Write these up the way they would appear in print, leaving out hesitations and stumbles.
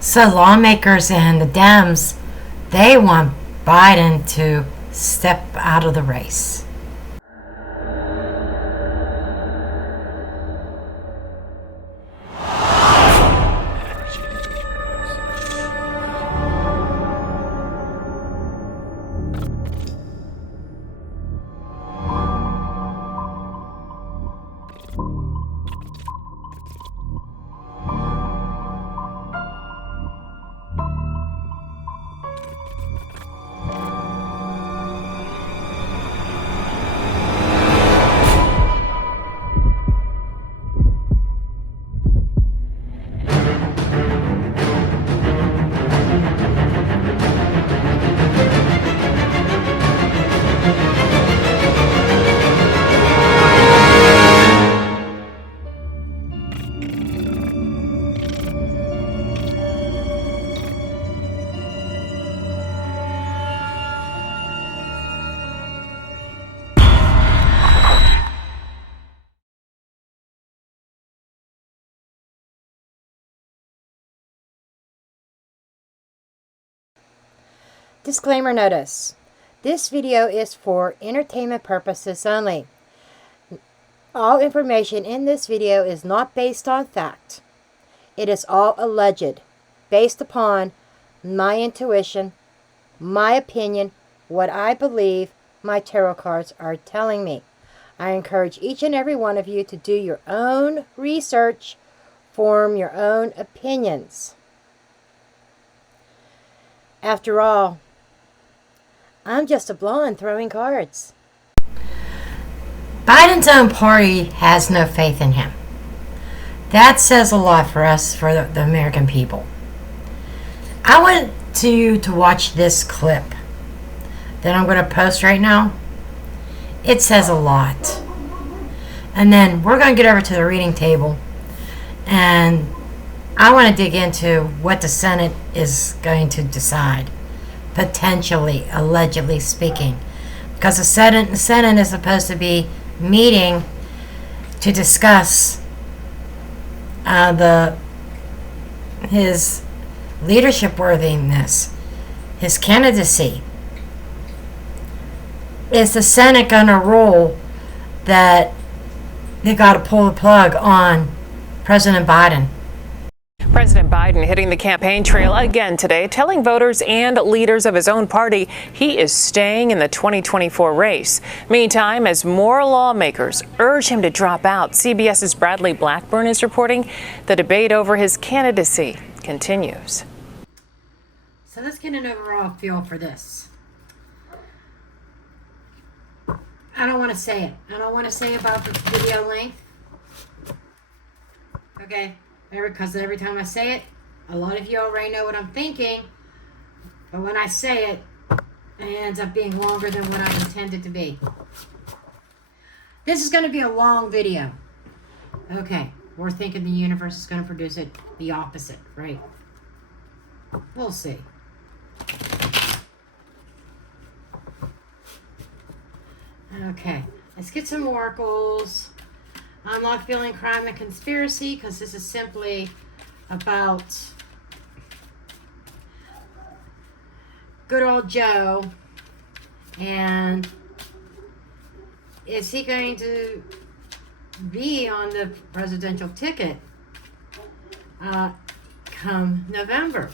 So lawmakers and the Dems, they want Biden to step out of the race. Disclaimer notice. This video is for entertainment purposes only. All information in this video is not based on fact. It is all alleged, based upon my intuition, my opinion, what I believe my tarot cards are telling me. I encourage each and every one of you to do your own research, form your own opinions. After all, I'm just a blonde throwing cards. Biden's own party has no faith in him. That says a lot for us, for the American people. I want you to watch this clip that I'm going to post right now. It says a lot. And then we're going to get over to the reading table, and I want to dig into what the Senate is going to decide, potentially, allegedly speaking. Because the Senate is supposed to be meeting to discuss his leadership worthiness, his candidacy. Is the Senate going to rule that they got to pull the plug on President Biden? President Biden hitting the campaign trail again today, telling voters and leaders of his own party he is staying in the 2024 race. Meantime, as more lawmakers urge him to drop out, CBS's Bradley Blackburn is reporting the debate over his candidacy continues. So let's get an overall feel for this. I don't want to say it. I don't want to say about the video length. Okay? Because every time I say it, a lot of you already know what I'm thinking. But when I say it, it ends up being longer than what I intended to be. This is going to be a long video. Okay, we're thinking the universe is going to produce it the opposite, right? We'll see. Okay, let's get some oracles. I'm not feeling crime and conspiracy because this is simply about good old Joe. And is he going to be on the presidential ticket come November?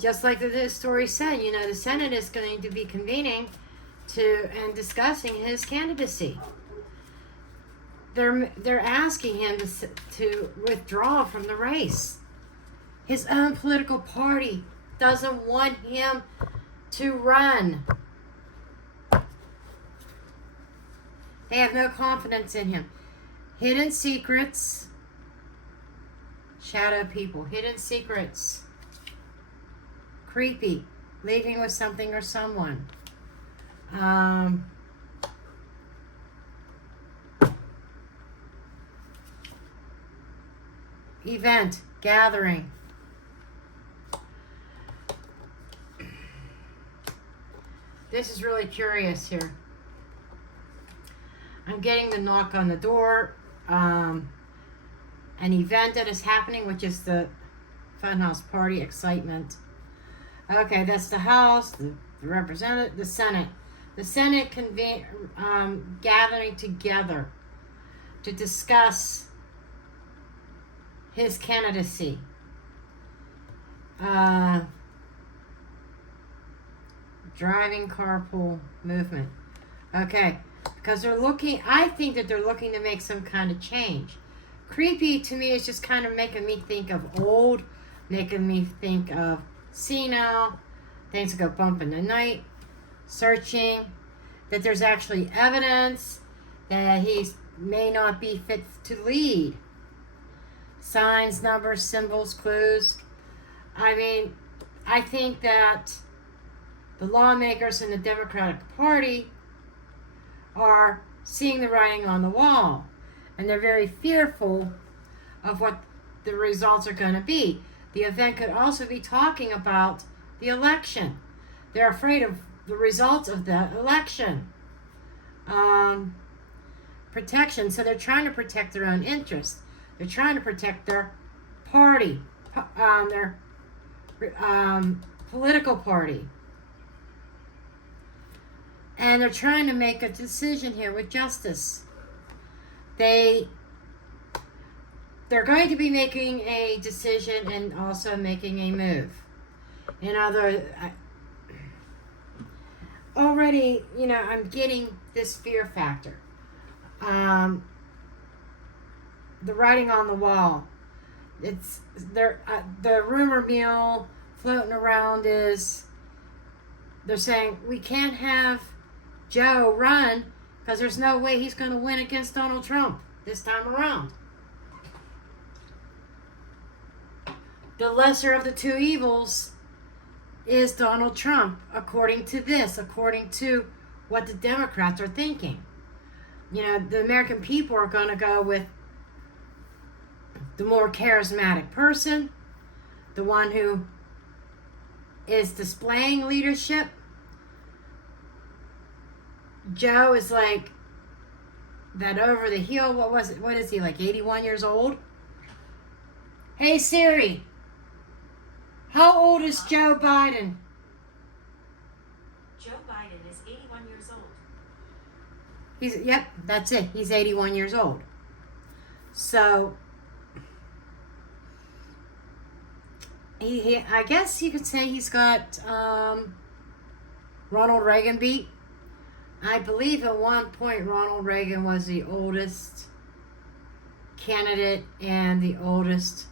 Just like the story said, you know, the Senate is going to be convening and discussing his candidacy. They're asking him to withdraw from the race. His own political party doesn't want him to run. They have no confidence in him. Hidden secrets. Shadow people. Hidden secrets. Creepy. Leaving with something or someone. Event, gathering. This is really curious here. I'm getting the knock on the door, and an event that is happening, which is the Funhouse Party excitement. Okay, that's the House, the Representative, the Senate. The Senate gathering together to discuss his candidacy. Driving carpool movement. Okay, because I think that they're looking to make some kind of change. Creepy to me is just kind of making me think of old, making me think of senile, things that go bump in the night, searching, that there's actually evidence that he may not be fit to lead. Signs, numbers, symbols, clues. I mean, I think that the lawmakers in the Democratic Party are seeing the writing on the wall, and they're very fearful of what the results are going to be. The event could also be talking about the election. They're afraid of the results of the election. Protection. So they're trying to protect their own interests. They're trying to protect their party, their political party. And they're trying to make a decision here with justice. They're going to be making a decision and also making a move. Already, I'm getting this fear factor. The writing on the wall. It's the rumor mill floating around is they're saying we can't have Joe run because there's no way he's going to win against Donald Trump this time around. The lesser of the two evils is Donald Trump, according to what the Democrats are thinking. The American people are going to go with the more charismatic person, the one who is displaying leadership. Joe is like that over the heel. What is he, like 81 years old? Hey Siri, how old is Joe Biden? Joe Biden is 81 years old. Yep, that's it. He's 81 years old. So he I guess you could say he's got Ronald Reagan beat. I believe at one point Ronald Reagan was the oldest candidate and the oldest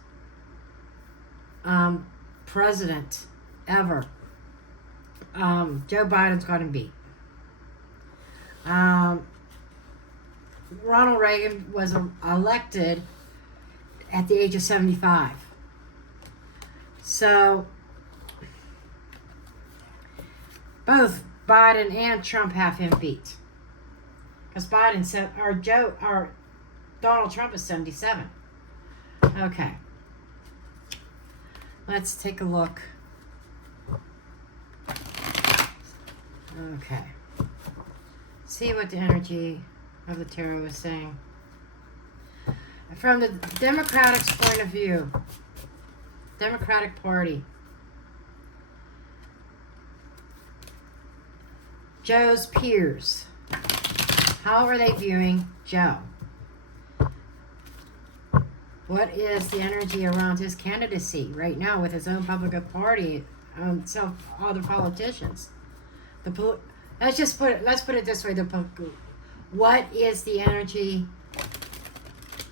president ever. Joe Biden's got him beat. Ronald Reagan was elected at the age of 75. So both Biden and Trump have him beat. Because Donald Trump is 77. Okay. Let's take a look. Okay. See what the energy of the tarot is saying. From the Democratic's point of view, Democratic Party, Joe's peers, how are they viewing Joe? What is the energy around his candidacy right now with his own public party, other politicians? Let's put it this way: what is the energy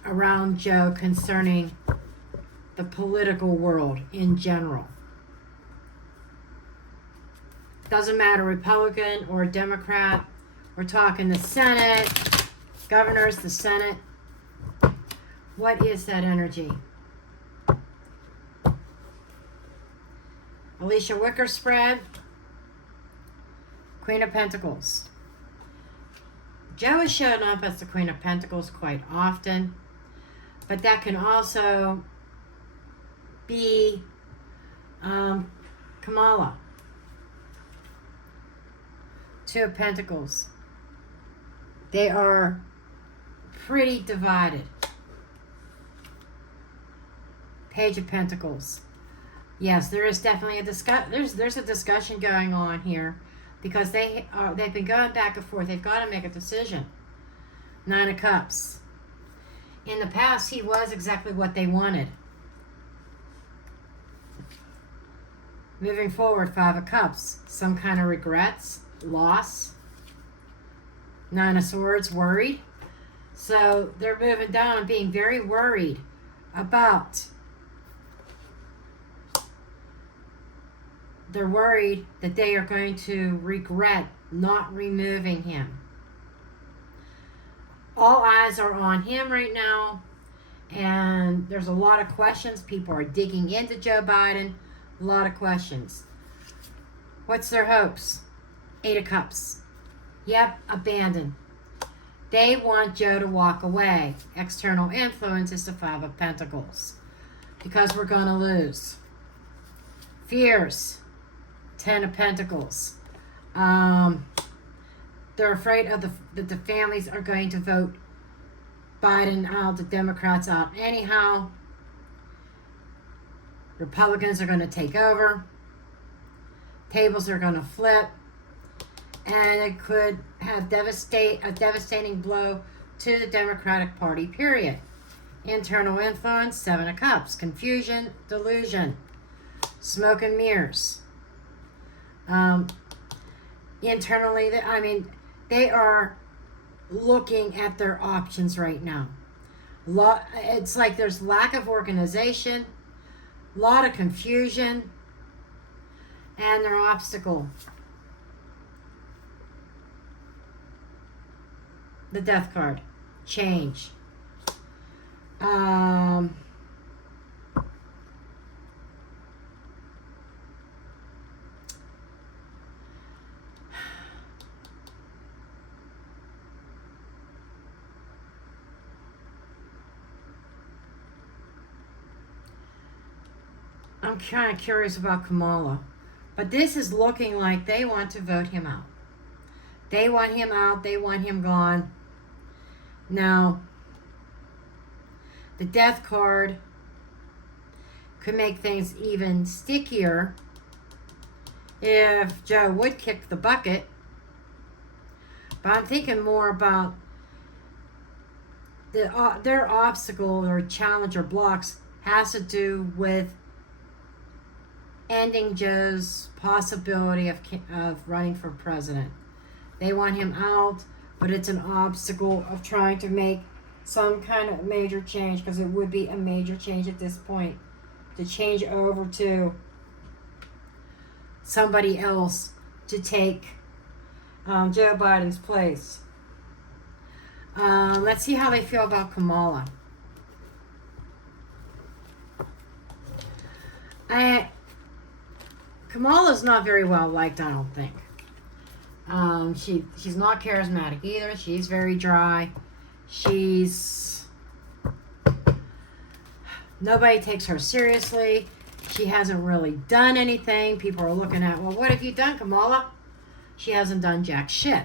around Joe concerning the political world in general? Doesn't matter, Republican or Democrat. We're talking the Senate, governors, the Senate. What is that energy? Alicia Wicker spread. Queen of Pentacles. Joe is showing up as the Queen of Pentacles quite often, but that can also be Kamala. Two of Pentacles. They are pretty divided. Page of Pentacles. Yes, there is definitely a there's a discussion going on here, because they've been going back and forth. They've got to make a decision. Nine of Cups. In the past, he was exactly what they wanted. Moving forward, Five of Cups. Some kind of regrets, loss. Nine of Swords, worried. So they're moving down and being very worried about. They're worried that they are going to regret not removing him. All eyes are on him right now, and there's a lot of questions. People are digging into Joe Biden. A lot of questions. What's their hopes? Eight of Cups. Yep, abandoned. They want Joe to walk away. External influence is the Five of Pentacles, because we're going to lose. Fears. Ten of Pentacles. They're afraid of that the families are going to vote Biden out, the Democrats out anyhow. Republicans are going to take over. Tables are going to flip. And it could have a devastating blow to the Democratic Party, period. Internal influence, Seven of Cups. Confusion, delusion. Smoke and mirrors. Internally, they are looking at their options right now. It's like there's lack of organization, a lot of confusion, and their obstacle. The Death card. Change. I'm kind of curious about Kamala. But this is looking like they want to vote him out. They want him out. They want him gone. Now, the Death card could make things even stickier if Joe would kick the bucket. But I'm thinking more about their obstacle or challenge or blocks has to do with ending Joe's possibility of running for president. They want him out, but it's an obstacle of trying to make some kind of major change, because it would be a major change at this point to change over to somebody else to take Joe Biden's place. Let's see how they feel about Kamala. Kamala's not very well liked, I don't think. She's not charismatic either. She's very dry. Nobody takes her seriously. She hasn't really done anything. People are looking at, well, what have you done, Kamala? She hasn't done jack shit.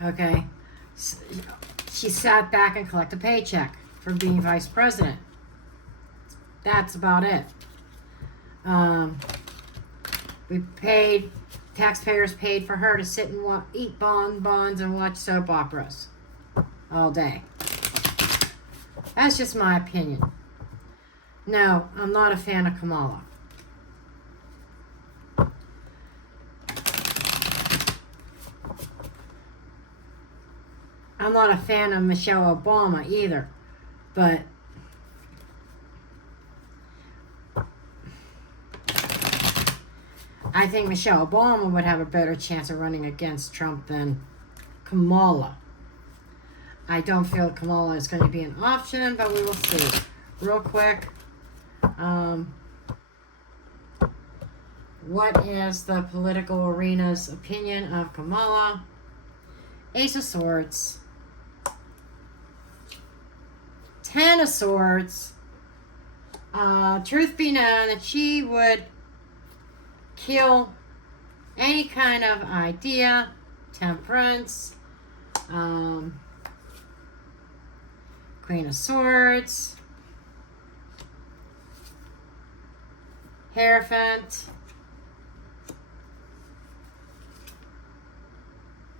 Okay? She sat back and collected a paycheck for being vice president. That's about it. Taxpayers paid for her to sit and eat bonbons and watch soap operas all day. That's just my opinion. No, I'm not a fan of Kamala. I'm not a fan of Michelle Obama either, but I think Michelle Obama would have a better chance of running against Trump than Kamala. I don't feel Kamala is going to be an option, but we will see. Real quick, what is the political arena's opinion of Kamala? Ace of Swords. Ten of Swords. Truth be known that she would kill any kind of idea. Temperance. Queen of Swords. Hierophant,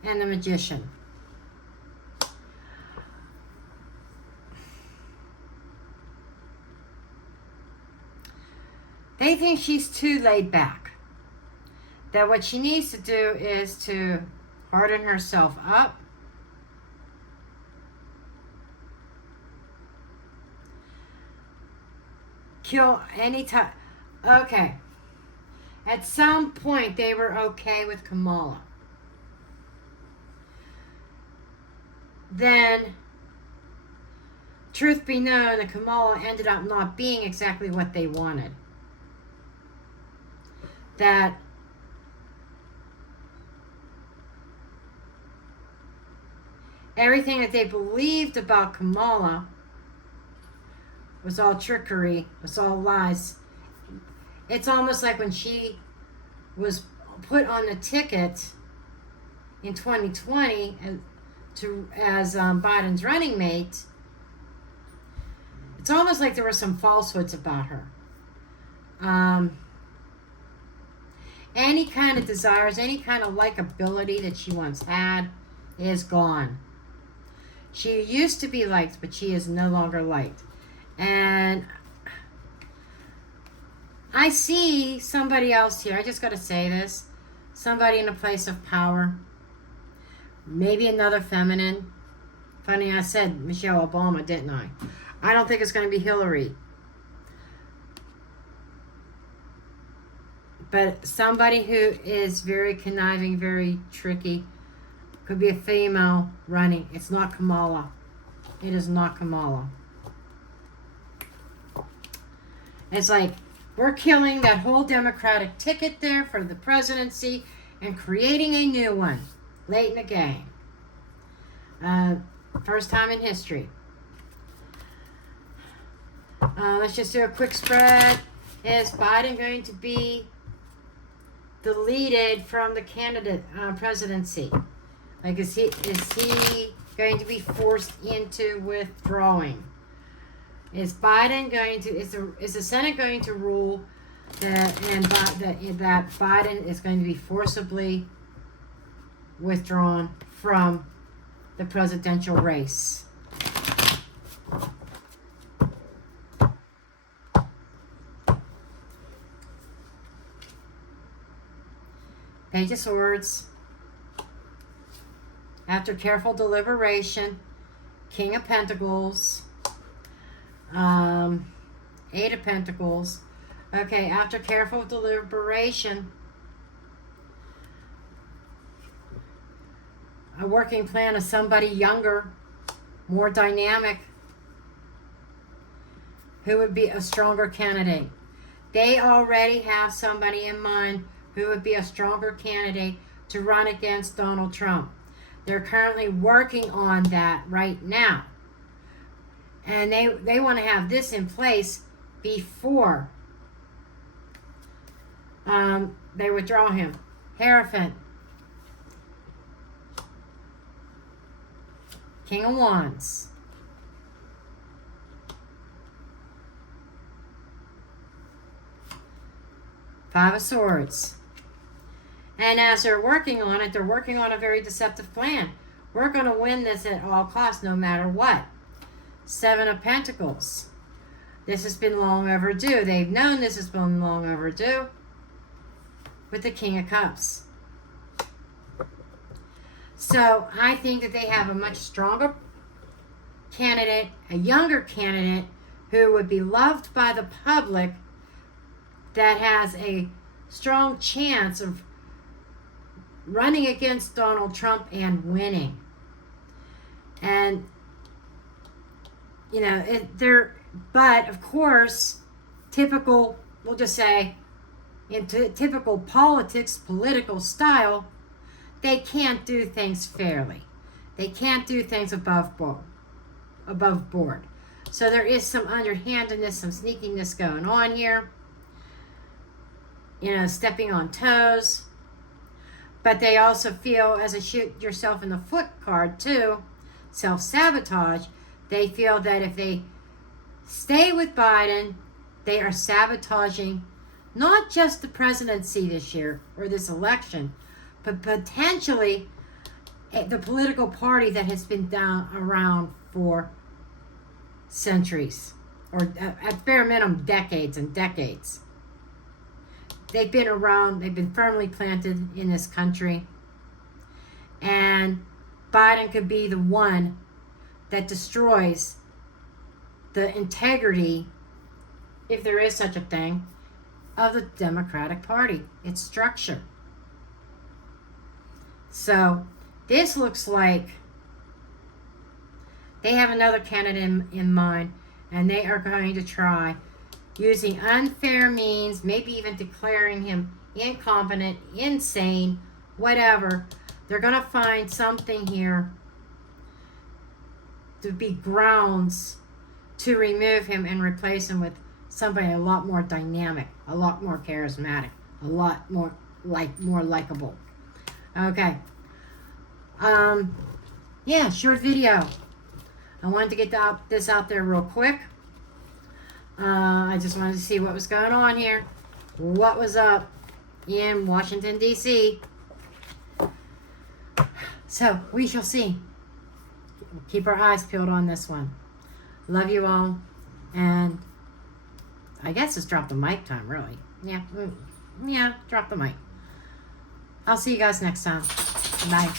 and the Magician. They think she's too laid back. That what she needs to do is to harden herself up. Kill any time. Okay. At some point, they were okay with Kamala. Then, truth be known, that Kamala ended up not being exactly what they wanted. That everything that they believed about Kamala was all trickery, was all lies. It's almost like when she was put on the ticket in 2020 as Biden's running mate. It's almost like there were some falsehoods about her. Any kind of desires, any kind of likability that she once had is gone. She used to be liked, but she is no longer liked. And I see somebody else here. I just got to say this. Somebody in a place of power. Maybe another feminine. Funny, I said Michelle Obama, didn't I? I don't think it's going to be Hillary. But somebody who is very conniving, very tricky. Could be a female running. It's not Kamala. It is not Kamala. It's like, we're killing that whole Democratic ticket there for the presidency and creating a new one late in the game. First time in history. Let's just do a quick spread. Is Biden going to be deleted from the candidate presidency? Like, is he going to be forced into withdrawing? Is Biden going to? Is the Senate going to rule that that Biden is going to be forcibly withdrawn from the presidential race? Page of Swords. After careful deliberation, King of Pentacles, Eight of Pentacles. Okay, after careful deliberation, a working plan of somebody younger, more dynamic, who would be a stronger candidate. They already have somebody in mind who would be a stronger candidate to run against Donald Trump. They're currently working on that right now. And they want to have this in place before they withdraw him. Hierophant. King of Wands. Five of Swords. And as they're working on it, they're working on a very deceptive plan. We're going to win this at all costs, no matter what. Seven of Pentacles. This has been long overdue. They've known this has been long overdue. With the King of Cups. So I think that they have a much stronger candidate, a younger candidate, who would be loved by the public, that has a strong chance of running against Donald Trump and winning. And, you know, but of course, typical, we'll just say, in typical politics, political style, they can't do things fairly. They can't do things above board. So there is some underhandedness, some sneakiness going on here. You know, stepping on toes. But they also feel, as a shoot yourself in the foot card too, self-sabotage, they feel that if they stay with Biden, they are sabotaging not just the presidency this year or this election, but potentially the political party that has been around for centuries, or at bare minimum decades and decades. They've been around, they've been firmly planted in this country, and Biden could be the one that destroys the integrity, if there is such a thing, of the Democratic Party, its structure. So this looks like they have another candidate in mind, and they are going to try using unfair means, maybe even declaring him incompetent, insane, whatever. They're going to find something here to be grounds to remove him and replace him with somebody a lot more dynamic, a lot more charismatic, a lot more likable. Okay. Yeah, short video. I wanted to get this out there real quick. I just wanted to see what was going on here. What was up in Washington, D.C. So, we shall see. Keep our eyes peeled on this one. Love you all. And I guess it's drop the mic time, really. Yeah, drop the mic. I'll see you guys next time. Bye.